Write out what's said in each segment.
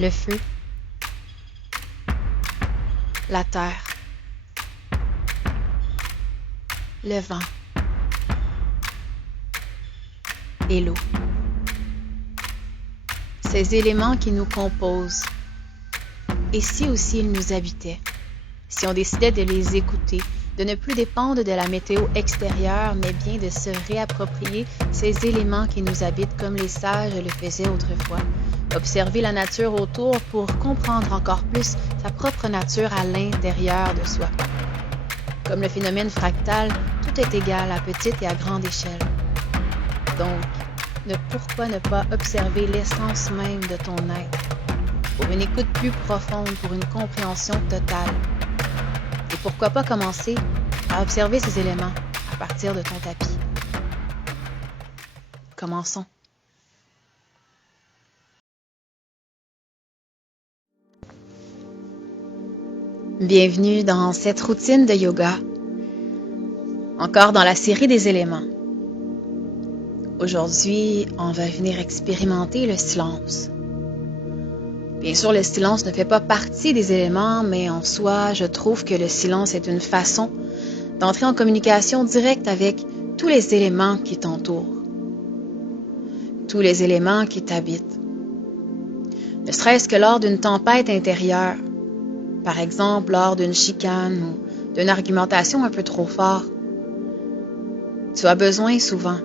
le feu, la terre, le vent et l'eau. Ces éléments qui nous composent. Et si aussi ils nous habitaient? Si on décidait de les écouter, de ne plus dépendre de la météo extérieure, mais bien de se réapproprier ces éléments qui nous habitent comme les sages le faisaient autrefois. Observer la nature autour pour comprendre encore plus sa propre nature à l'intérieur de soi. Comme le phénomène fractal, tout est égal à petite et à grande échelle. Donc, pourquoi ne pas observer l'essence même de ton être, pour une écoute plus profonde, pour une compréhension totale? Et pourquoi pas commencer à observer ces éléments à partir de ton tapis? Commençons. Bienvenue dans cette routine de yoga, encore dans la série des éléments. Aujourd'hui, on va venir expérimenter le silence. Bien sûr, le silence ne fait pas partie des éléments, mais en soi, je trouve que le silence est une façon d'entrer en communication directe avec tous les éléments qui t'entourent, tous les éléments qui t'habitent. Ne serait-ce que lors d'une tempête intérieure, par exemple lors d'une chicane ou d'une argumentation un peu trop forte, tu as besoin souvent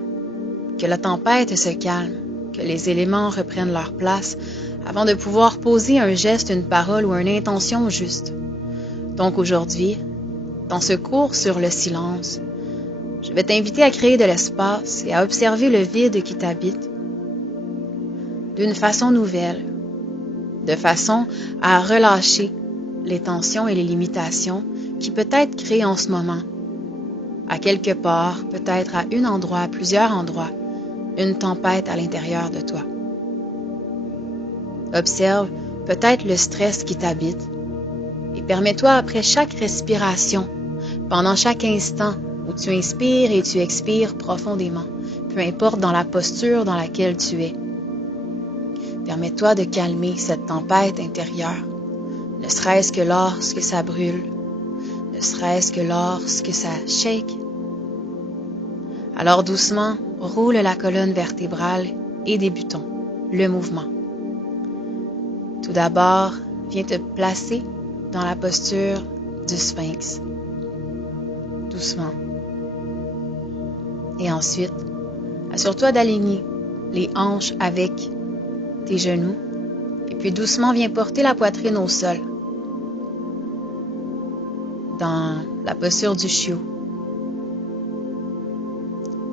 que la tempête se calme, que les éléments reprennent leur place avant de pouvoir poser un geste, une parole ou une intention juste. Donc aujourd'hui, dans ce cours sur le silence, je vais t'inviter à créer de l'espace et à observer le vide qui t'habite d'une façon nouvelle, de façon à relâcher les tensions et les limitations qui peut-être créent en ce moment, à quelque part, peut-être à un endroit, à plusieurs endroits, une tempête à l'intérieur de toi. Observe peut-être le stress qui t'habite et permets-toi après chaque respiration, pendant chaque instant où tu inspires et tu expires profondément, peu importe dans la posture dans laquelle tu es. Permets-toi de calmer cette tempête intérieure, ne serait-ce que lorsque ça brûle, ne serait-ce que lorsque ça shake. Alors doucement, roule la colonne vertébrale et débutons le mouvement. Tout d'abord, viens te placer dans la posture du sphinx. Doucement. Et ensuite, assure-toi d'aligner les hanches avec tes genoux. Et puis doucement, viens porter la poitrine au sol. Dans la posture du chiot.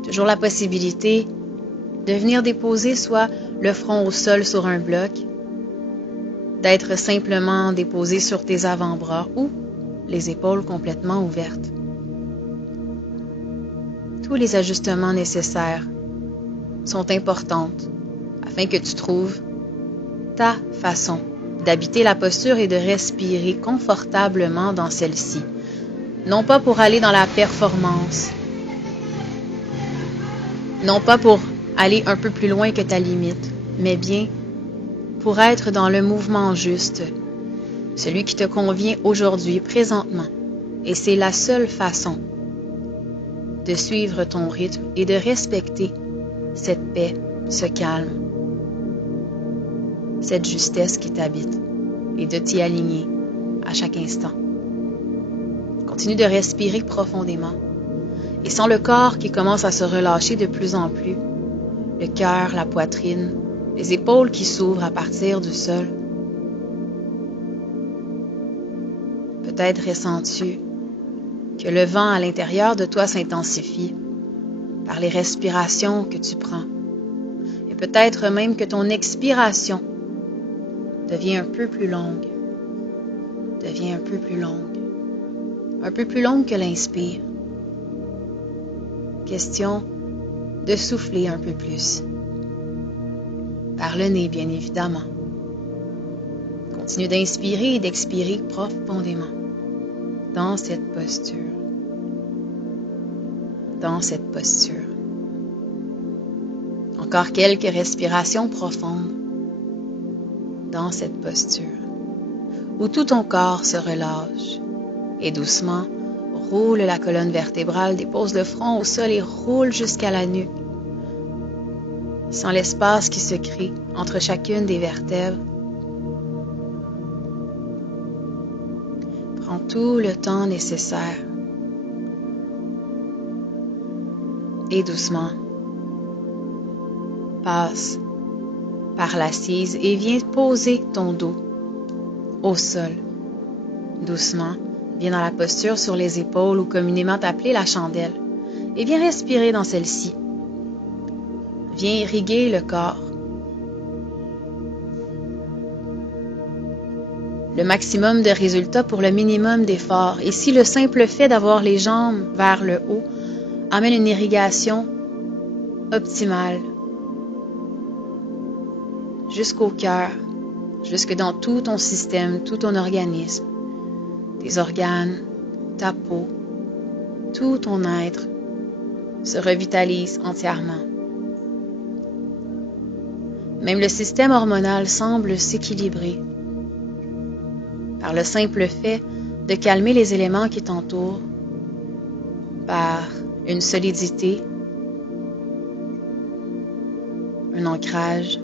Toujours la possibilité de venir déposer soit le front au sol sur un bloc, d'être simplement déposé sur tes avant-bras ou les épaules complètement ouvertes. Tous les ajustements nécessaires sont importants afin que tu trouves ta façon d'habiter la posture et de respirer confortablement dans celle-ci. Non pas pour aller dans la performance, non pas pour aller un peu plus loin que ta limite, mais bien pour être dans le mouvement juste, celui qui te convient aujourd'hui, présentement. Et c'est la seule façon de suivre ton rythme et de respecter cette paix, ce calme, cette justesse qui t'habite et de t'y aligner à chaque instant. Continue de respirer profondément et sens le corps qui commence à se relâcher de plus en plus, le cœur, la poitrine, les épaules qui s'ouvrent à partir du sol. Peut-être ressens-tu que le vent à l'intérieur de toi s'intensifie par les respirations que tu prends. Et peut-être même que ton expiration devient un peu plus longue, un peu plus longue que l'inspire. Question de souffler un peu plus. Par le nez, bien évidemment. Continue d'inspirer et d'expirer profondément dans cette posture. Encore quelques respirations profondes. dans cette posture, où tout ton corps se relâche et doucement roule la colonne vertébrale, dépose le front au sol et roule jusqu'à la nuque. Sans l'espace qui se crée entre chacune des vertèbres. Prends tout le temps nécessaire. Et doucement, passe par l'assise et viens poser ton dos au sol. Doucement, viens dans la posture sur les épaules ou communément appelée la chandelle et viens respirer dans celle-ci. Viens irriguer le corps. Le maximum de résultats pour le minimum d'efforts. Et si le simple fait d'avoir les jambes vers le haut amène une irrigation optimale jusqu'au cœur, jusque dans tout ton système, tout ton organisme, tes organes, ta peau, tout ton être se revitalise entièrement. Même le système hormonal semble s'équilibrer par le simple fait de calmer les éléments qui t'entourent, par une solidité, un ancrage,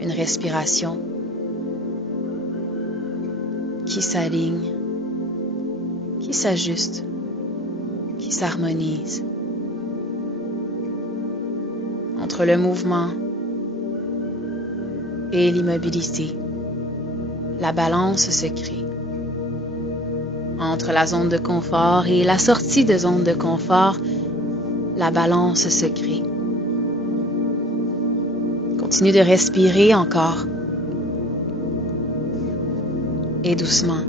une respiration qui s'aligne, qui s'ajuste, qui s'harmonise. Entre le mouvement et l'immobilité, la balance se crée. Entre la zone de confort et la sortie de zone de confort, la balance se crée. Continue de respirer encore. Et doucement,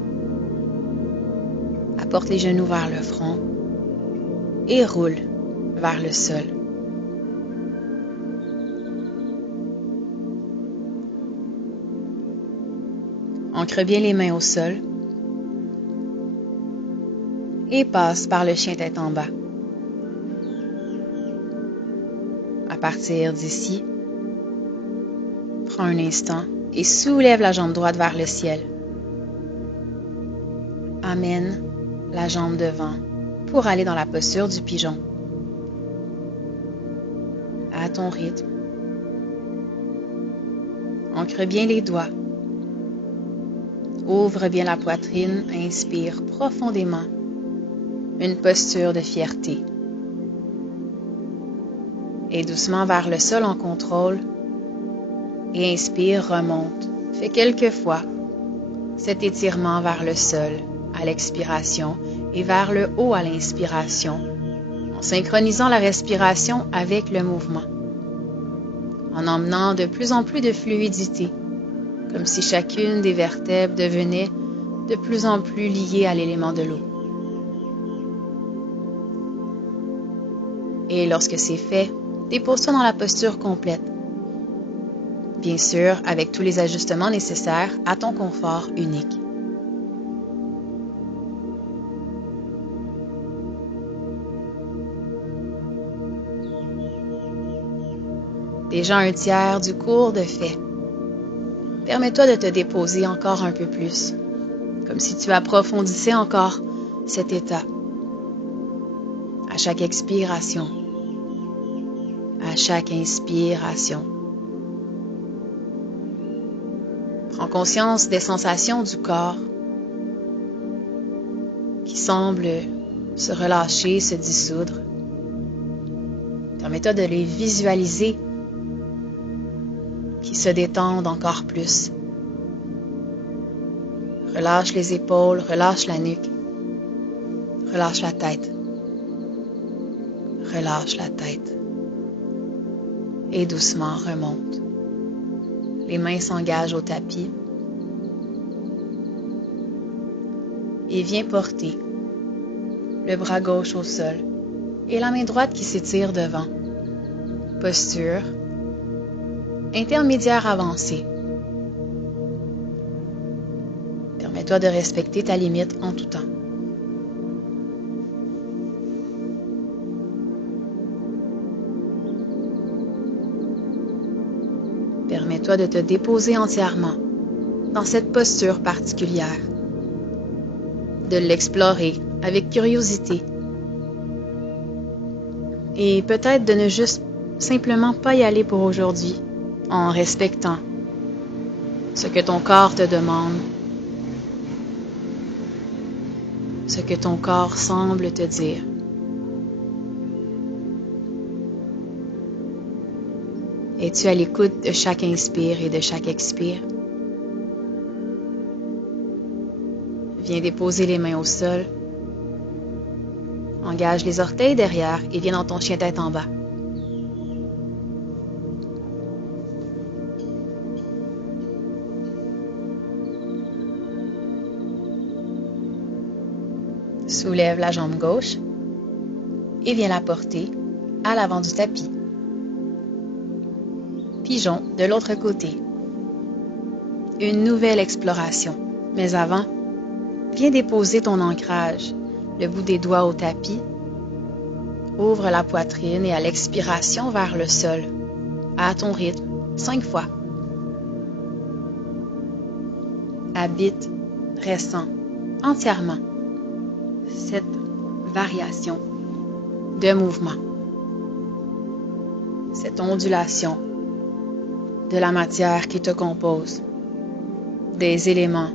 apporte les genoux vers le front et roule vers le sol. Ancre bien les mains au sol et passe par le chien tête en bas. À partir d'ici, prends un instant et soulève la jambe droite vers le ciel. Amène la jambe devant pour aller dans la posture du pigeon. À ton rythme. Ancre bien les doigts. Ouvre bien la poitrine, inspire profondément. Une posture de fierté. Et doucement vers le sol en contrôle. Et inspire, remonte. Fais quelques fois cet étirement vers le sol à l'expiration et vers le haut à l'inspiration, en synchronisant la respiration avec le mouvement, en emmenant de plus en plus de fluidité, comme si chacune des vertèbres devenait de plus en plus liée à l'élément de l'eau. Et lorsque c'est fait, dépose-toi dans la posture complète. Bien sûr, avec tous les ajustements nécessaires à ton confort unique. Déjà un tiers du cours de fait. Permets-toi de te déposer encore un peu plus, comme si tu approfondissais encore cet état. À chaque expiration, à chaque inspiration. Prends conscience des sensations du corps qui semblent se relâcher, se dissoudre. Permets-toi de les visualiser qui se détendent encore plus. Relâche les épaules, relâche la nuque, relâche la tête. Relâche la tête. Et doucement remonte. Les mains s'engagent au tapis. Et viens porter le bras gauche au sol et la main droite qui s'étire devant. Posture intermédiaire avancée. Permets-toi de respecter ta limite en tout temps. Permets-toi de te déposer entièrement dans cette posture particulière, de l'explorer avec curiosité et peut-être de ne juste simplement pas y aller pour aujourd'hui en respectant ce que ton corps te demande, ce que ton corps semble te dire. Es-tu à l'écoute de chaque inspire et de chaque expire? Viens déposer les mains au sol. Engage les orteils derrière et viens dans ton chien tête en bas. Soulève la jambe gauche et viens la porter à l'avant du tapis. Pigeon de l'autre côté. Une nouvelle exploration. Mais avant, viens déposer ton ancrage, le bout des doigts au tapis. Ouvre la poitrine et à l'expiration vers le sol, à ton rythme, 5 fois. Habite, ressens entièrement cette variation de mouvement, cette ondulation de la matière qui te compose, des éléments.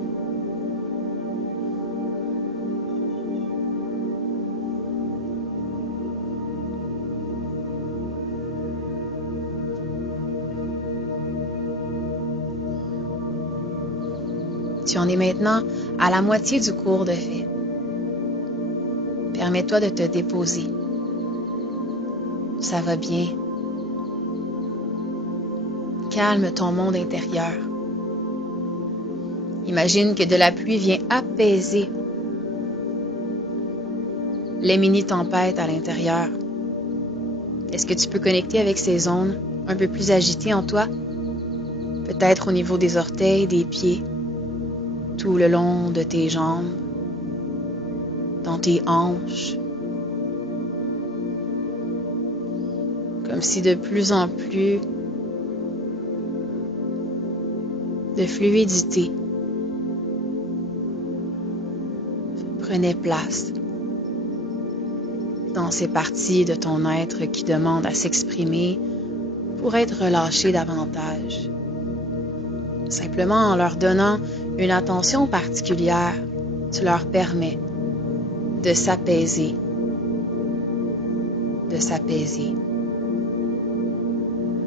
Tu en es maintenant à la moitié du cours de fait. Permets-toi de te déposer. Ça va bien. Calme ton monde intérieur. Imagine que de la pluie vient apaiser les mini-tempêtes à l'intérieur. Est-ce que tu peux connecter avec ces zones un peu plus agitées en toi? Peut-être au niveau des orteils, des pieds, tout le long de tes jambes, dans tes hanches. Comme si de plus en plus de fluidité prenait place dans ces parties de ton être qui demandent à s'exprimer pour être relâchées davantage. Simplement en leur donnant une attention particulière, tu leur permets de s'apaiser,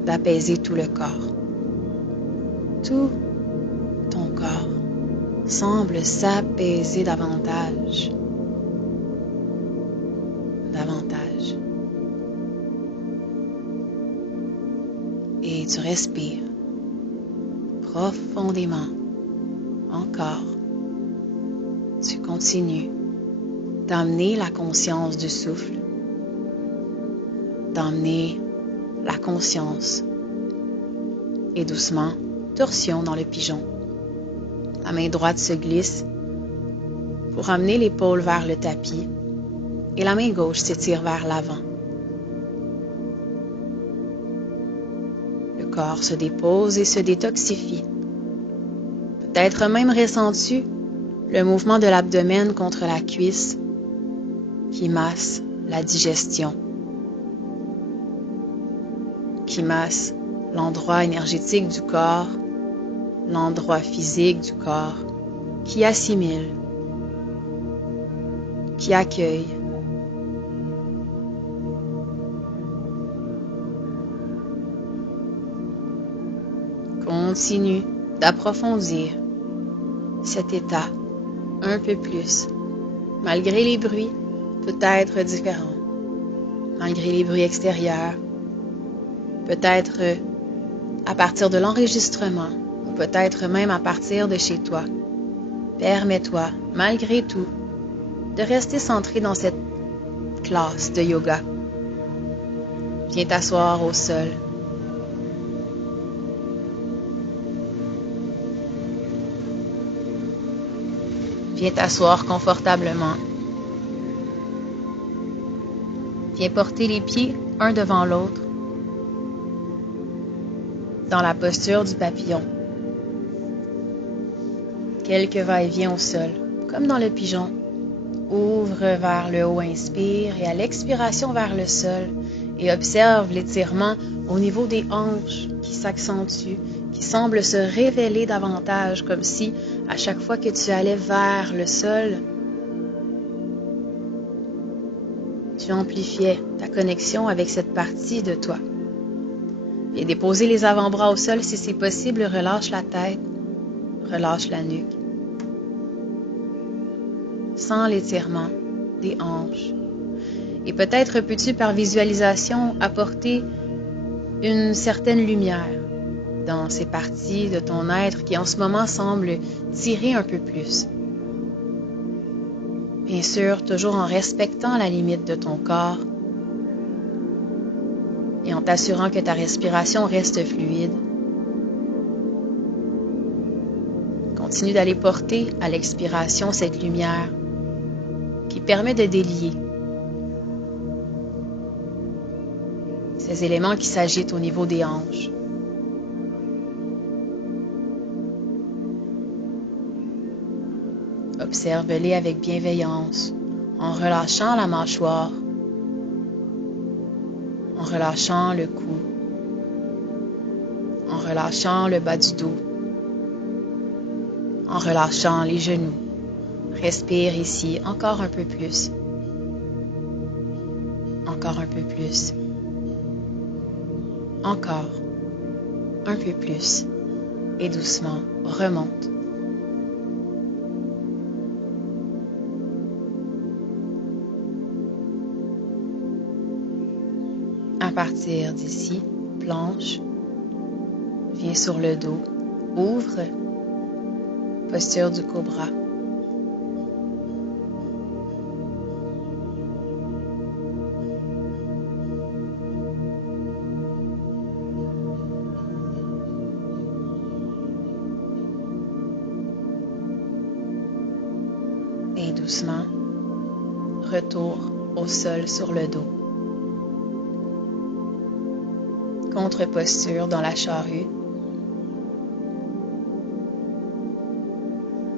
d'apaiser tout le corps. Tout ton corps semble s'apaiser davantage. Et tu respires profondément. Encore. Tu continues d'amener la conscience du souffle, d'amener la conscience et doucement, torsion dans le pigeon. La main droite se glisse pour amener l'épaule vers le tapis et la main gauche s'étire vers l'avant. Le corps se dépose et se détoxifie. Peut-être même ressens-tu le mouvement de l'abdomen contre la cuisse qui masse la digestion, qui masse l'endroit énergétique du corps, l'endroit physique du corps, qui assimile, qui accueille. Continue d'approfondir cet état un peu plus, malgré les bruits peut-être différents, malgré les bruits extérieurs, peut-être à partir de l'enregistrement ou peut-être même à partir de chez toi. Permets-toi, malgré tout, de rester centré dans cette classe de yoga. Viens t'asseoir au sol. Viens t'asseoir confortablement. Viens porter les pieds un devant l'autre. dans la posture du papillon. Quelques va-et-vient au sol, comme dans le pigeon. Ouvre vers le haut, inspire, et à l'expiration vers le sol. Et observe l'étirement au niveau des hanches qui s'accentue, qui semble se révéler davantage, comme si, à chaque fois que tu allais vers le sol, tu amplifiais ta connexion avec cette partie de toi. Et déposer les avant-bras au sol si c'est possible, relâche la tête, relâche la nuque. Sens l'étirement des hanches. Et peut-être peux-tu, par visualisation, apporter une certaine lumière dans ces parties de ton être qui en ce moment semblent tirer un peu plus. Bien sûr, toujours en respectant la limite de ton corps et en t'assurant que ta respiration reste fluide. Continue d'aller porter à l'expiration cette lumière qui permet de délier ces éléments qui s'agitent au niveau des hanches. Observe-les avec bienveillance, en relâchant la mâchoire, en relâchant le cou, en relâchant le bas du dos, en relâchant les genoux. Respire ici encore un peu plus. Encore un peu plus. Encore un peu plus. Et doucement, remonte. À partir d'ici, planche, viens sur le dos, ouvre, posture du cobra. Et doucement, retour au sol sur le dos. Contre-posture dans la charrue.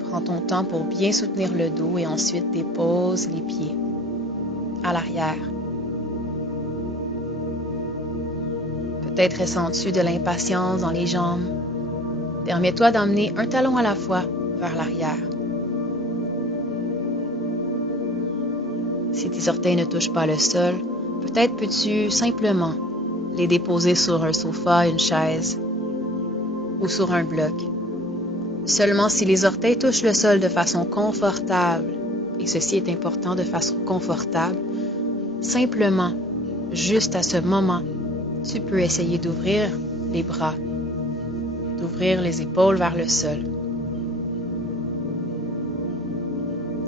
Prends ton temps pour bien soutenir le dos et ensuite dépose les pieds à l'arrière. Peut-être ressens-tu de l'impatience dans les jambes. Permets-toi d'emmener un talon à la fois vers l'arrière. Si tes orteils ne touchent pas le sol, peut-être peux-tu simplement les déposer sur un sofa, une chaise ou sur un bloc. Seulement si les orteils touchent le sol de façon confortable, et ceci est important, de façon confortable, simplement, juste à ce moment, tu peux essayer d'ouvrir les bras, d'ouvrir les épaules vers le sol.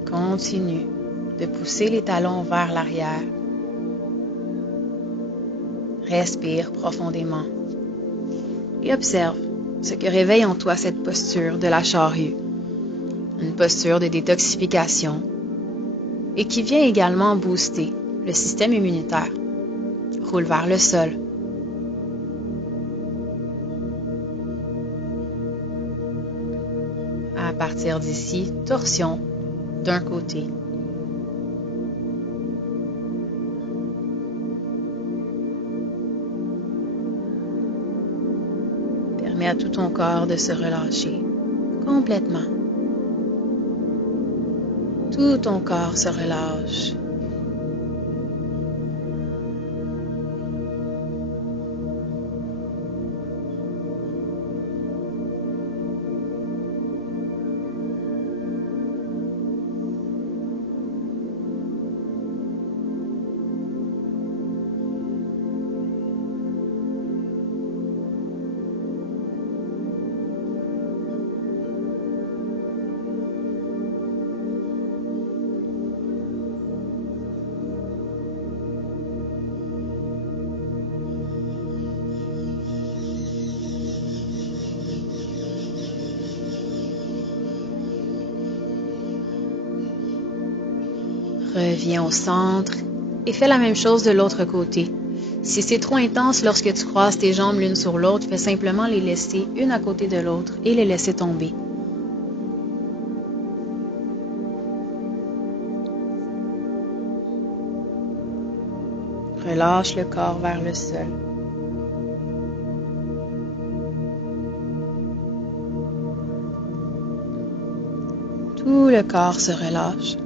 Continue de pousser les talons vers l'arrière. Respire profondément et observe ce que réveille en toi cette posture de la charrue, une posture de détoxification et qui vient également booster le système immunitaire. Roule vers le sol. À partir d'ici, torsion d'un côté. Permets à tout ton corps de se relâcher complètement. Tout ton corps se relâche. Reviens au centre et fais la même chose de l'autre côté. Si c'est trop intense lorsque tu croises tes jambes l'une sur l'autre, fais simplement les laisser une à côté de l'autre et les laisser tomber. Relâche le corps vers le sol. Tout le corps se relâche.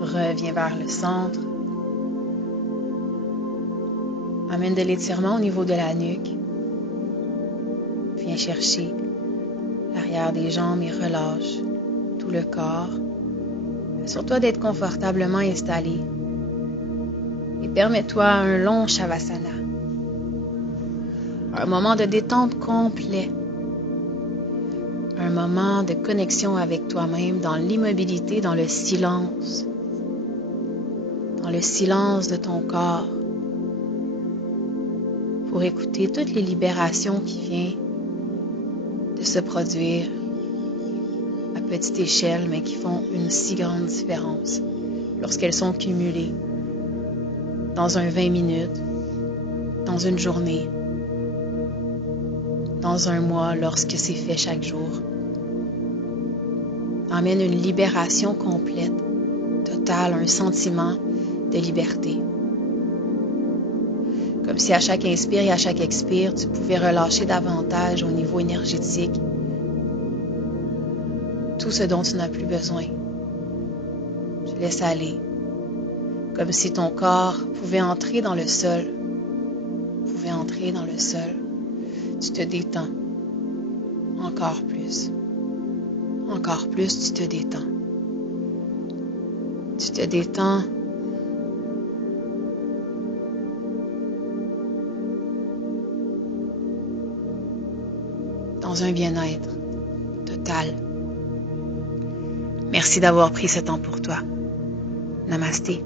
Reviens vers le centre. Amène de l'étirement au niveau de la nuque. Viens chercher l'arrière des jambes et relâche tout le corps. Assure-toi d'être confortablement installé. Et permets-toi un long Shavasana. Un moment de détente complet. Un moment de connexion avec toi-même dans l'immobilité, dans le silence. Dans le silence de ton corps. Pour écouter toutes les libérations qui viennent de se produire à petite échelle, mais qui font une si grande différence lorsqu'elles sont cumulées dans un 20 minutes, dans une journée, dans un mois, lorsque c'est fait chaque jour. Emmène une libération complète, totale, un sentiment de liberté. Comme si à chaque inspire et à chaque expire, tu pouvais relâcher davantage au niveau énergétique tout ce dont tu n'as plus besoin. Tu laisses aller. Comme si ton corps pouvait entrer dans le sol. Tu te détends. Encore plus. Encore plus, tu te détends. Tu te détends. Dans un bien-être total. Merci d'avoir pris ce temps pour toi. Namasté.